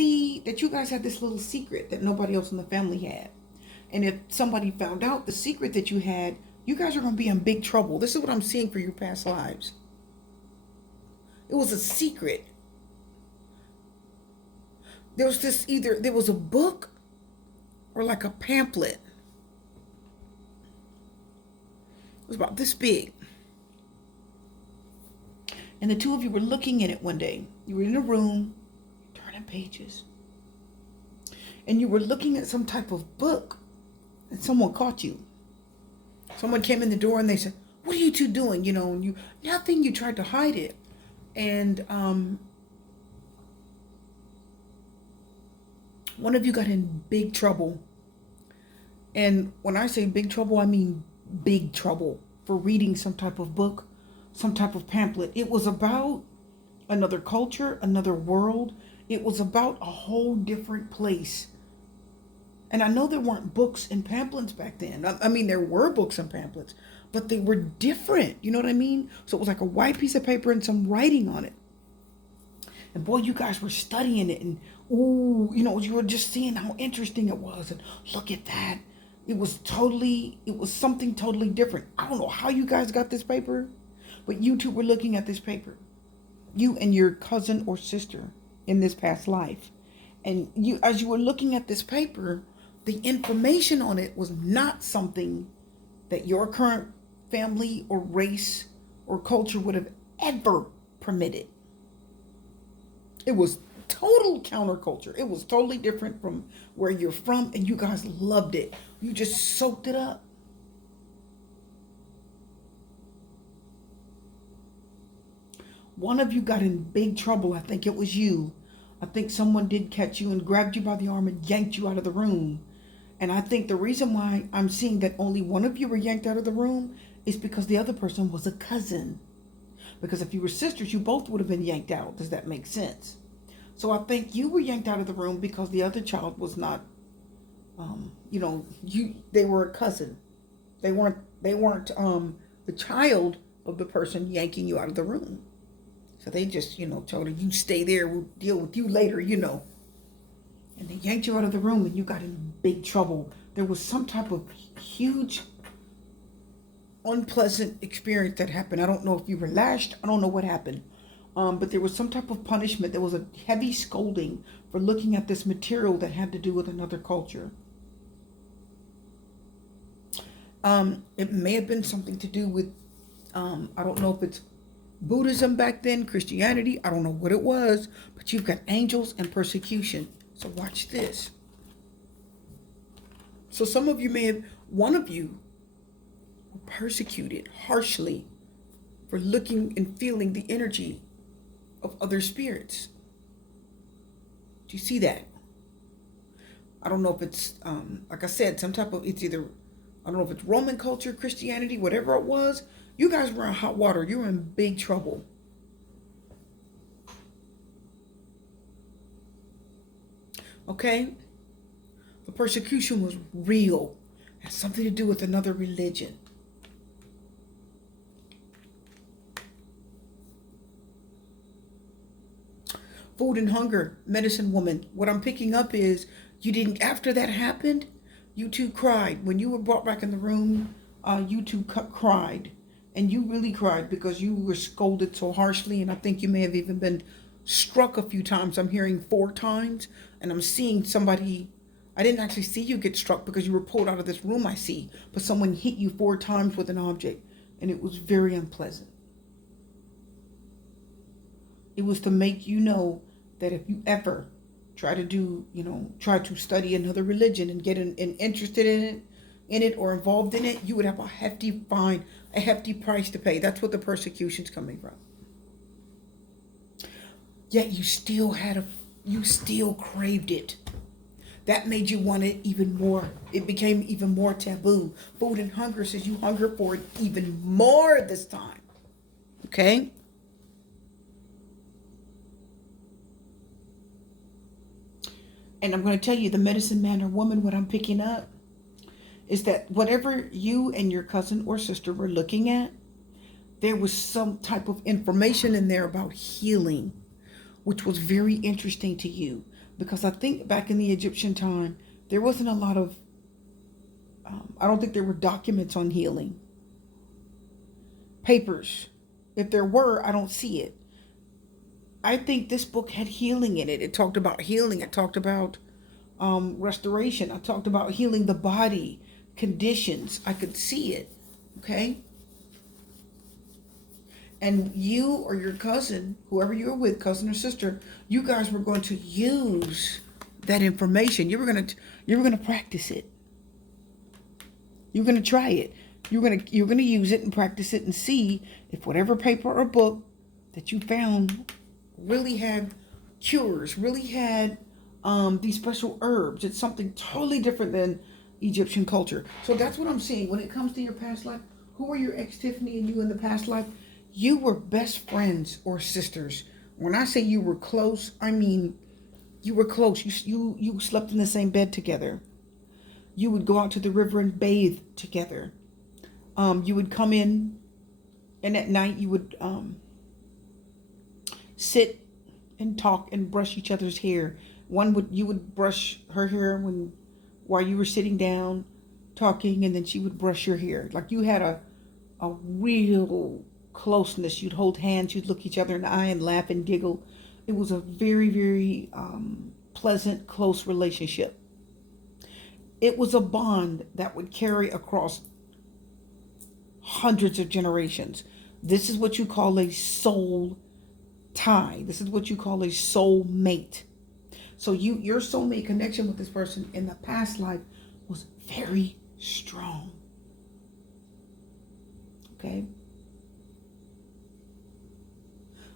see that you guys had this little secret that nobody else in the family had. And if somebody found out the secret that you had, you guys are going to be in big trouble. This is what I'm seeing for your past lives. It was a secret. There was this, either there was a book or like a pamphlet. It was about this big. And the two of you were looking at it one day. You were in a room, turning pages. And you were looking at some type of book. And someone caught you. Someone came in the door and they said, "What are you two doing?" And you, nothing, you tried to hide it. And one of you got in big trouble. And when I say big trouble, I mean big trouble for reading some type of book, some type of pamphlet. It was about another culture, another world. It was about a whole different place. And I know there weren't books and pamphlets back then. I mean, there were books and pamphlets, but they were different. You know what I mean? So it was like a white piece of paper and some writing on it. And boy, you guys were studying it. And ooh, you were just seeing how interesting it was. And look at that. It was something totally different. I don't know how you guys got this paper, but you two were looking at this paper. You and your cousin or sister in this past life. And as you were looking at this paper, the information on it was not something that your current family or race or culture would have ever permitted. It was total counterculture. It was totally different from where you're from, and you guys loved it. You just soaked it up. One of you got in big trouble. I think it was you. I think someone did catch you and grabbed you by the arm and yanked you out of the room. And I think the reason why I'm seeing that only one of you were yanked out of the room is because the other person was a cousin. Because if you were sisters, you both would have been yanked out. Does that make sense? So I think you were yanked out of the room because the other child was not, they were a cousin. They weren't the child of the person yanking you out of the room. So they just, told her, "You stay there, we'll deal with you later, And they yanked you out of the room and you got in big trouble. There was some type of huge, unpleasant experience that happened. I don't know if you were lashed. I don't know what happened. But there was some type of punishment. There was a heavy scolding for looking at this material that had to do with another culture. It may have been something to do with, I don't know if it's Buddhism back then, Christianity, I don't know what it was, but you've got angels and persecution. So watch this. So some of you one of you were persecuted harshly for looking and feeling the energy of other spirits. Do you see that? I don't know if it's, like I said, it's either, I don't know if it's Roman culture, Christianity, whatever it was. You guys were in hot water. You were in big trouble. Okay? The persecution was real. It had something to do with another religion. Food and hunger, medicine woman. What I'm picking up is after that happened, you two cried. When you were brought back in the room, you two cried. And you really cried because you were scolded so harshly. And I think you may have even been struck a few times. I'm hearing 4 times. And I'm seeing somebody. I didn't actually see you get struck because you were pulled out of this room, I see. But someone hit you 4 times with an object. And it was very unpleasant. It was to make you know that if you ever try to study another religion and get interested in it or involved in it, you would have a hefty fine, a hefty price to pay. That's what the persecution's coming from. Yet you still craved it. That made you want it even more. It became even more taboo. Food and hunger says you hunger for it even more this time. Okay? And I'm going to tell you, the medicine man or woman, what I'm picking up is that whatever you and your cousin or sister were looking at, there was some type of information in there about healing, which was very interesting to you. Because I think back in the Egyptian time, there wasn't a lot of, I don't think there were documents on healing. Papers. If there were, I don't see it. I think this book had healing in it. It talked about healing. It talked about restoration. I talked about healing the body, conditions. I could see it. Okay? And you or your cousin, whoever you were with, cousin or sister, you guys were going to use that information. You were gonna practice it. You're gonna try it. You're gonna use it and practice it and see if whatever paper or book that you found really had cures, really had these special herbs. It's something totally different than Egyptian culture. So that's what I'm seeing when it comes to your past life. Who were your ex Tiffany and you in the past life? You were best friends or sisters. When I say you were close, I mean you were close. You slept in the same bed together. You would go out to the river and bathe together. You would come in, and at night you would sit and talk and brush each other's hair. You would brush her hair while you were sitting down talking, and then she would brush your hair. Like you had a real closeness. You'd hold hands, you'd look each other in the eye and laugh and giggle. It was a very, very pleasant, close relationship. It was a bond that would carry across hundreds of generations. This is what you call a soul tie. This is what you call a soul mate. So your soulmate connection with this person in the past life was very strong. Okay?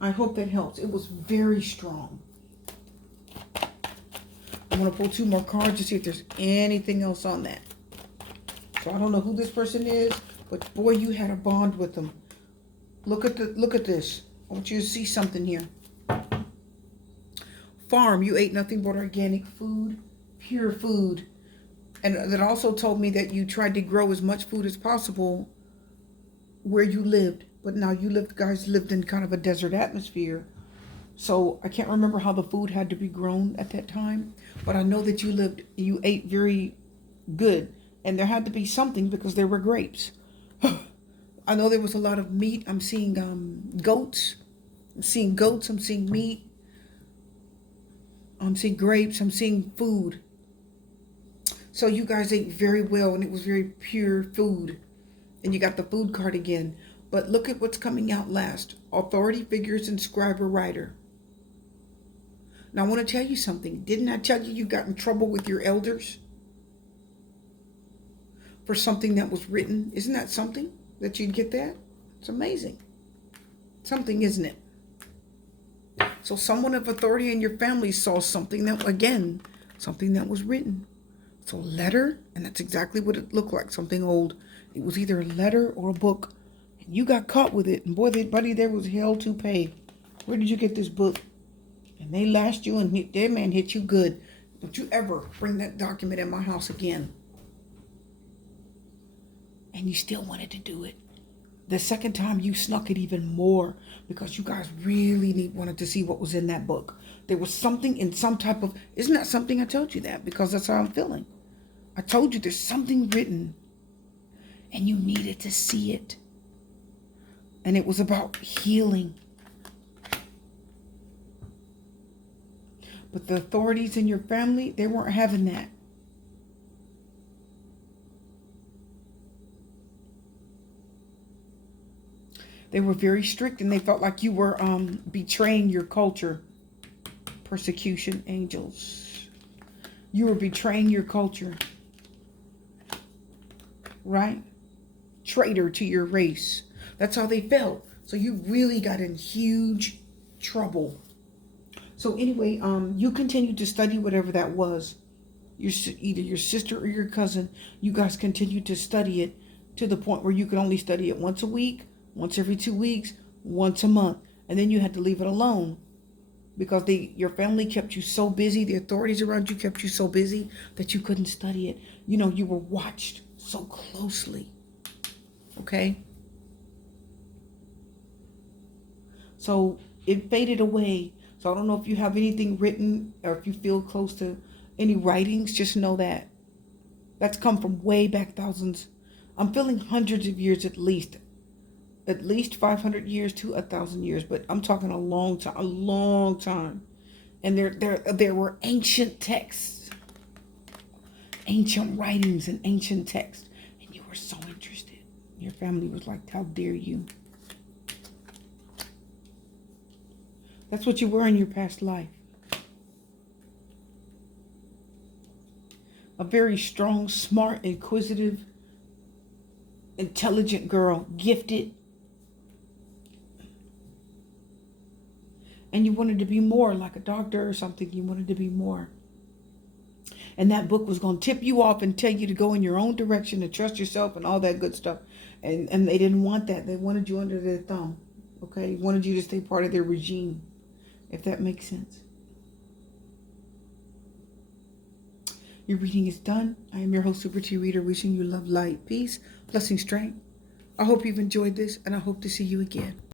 I hope that helps. It was very strong. I'm going to pull 2 more cards to see if there's anything else on that. So I don't know who this person is, but boy, you had a bond with them. Look at this. I want you to see something here. Farm, you ate nothing but organic food, pure food. And that also told me that you tried to grow as much food as possible where you lived. But now guys lived in kind of a desert atmosphere. So I can't remember how the food had to be grown at that time. But I know that you ate very good. And there had to be something because there were grapes. I know there was a lot of meat. I'm seeing goats. I'm seeing meat. I'm seeing grapes. I'm seeing food. So you guys ate very well, and it was very pure food. And you got the food card again. But look at what's coming out last. Authority figures and scribe or writer. Now I want to tell you something. Didn't I tell you got in trouble with your elders for something that was written? Isn't that something that you'd get that? It's amazing. Something, isn't it? So someone of authority in your family saw something that was written. So letter, and that's exactly what it looked like, something old. It was either a letter or a book. And you got caught with it, and boy, buddy, there was hell to pay. Where did you get this book? And they lashed you, and that man hit you good. Don't you ever bring that document in my house again. And you still wanted to do it. The second time you snuck it even more because you guys really wanted to see what was in that book. There was something in some type of, isn't that something? I told you that because that's how I'm feeling. I told you there's something written and you needed to see it. And it was about healing. But the authorities in your family, they weren't having that. They were very strict and they felt like you were betraying your culture. Persecution angels. You were betraying your culture. Right? Traitor to your race. That's how they felt. So you really got in huge trouble. So anyway, you continued to study whatever that was. Either your sister or your cousin. You guys continued to study it to the point where you could only study it once a week. Once every 2 weeks, once a month. And then you had to leave it alone because your family kept you so busy. The authorities around you kept you so busy that you couldn't study it. You know, you were watched so closely. Okay? So it faded away. So I don't know if you have anything written or if you feel close to any writings. Just know that that's come from way back thousands. I'm feeling hundreds of years at least 500 years to 1,000 years, but I'm talking a long time. And there were ancient texts, ancient writings, and ancient texts, and you were so interested. Your family was like, "How dare you?" That's what you were in your past life. A very strong, smart, inquisitive, intelligent girl, gifted. And you wanted to be more, like a doctor or something. You wanted to be more. And that book was going to tip you off and tell you to go in your own direction and trust yourself and all that good stuff. And they didn't want that. They wanted you under their thumb. Okay? Wanted you to stay part of their regime, if that makes sense. Your reading is done. I am your host, Super T Reader, wishing you love, light, peace, blessing, strength. I hope you've enjoyed this, and I hope to see you again.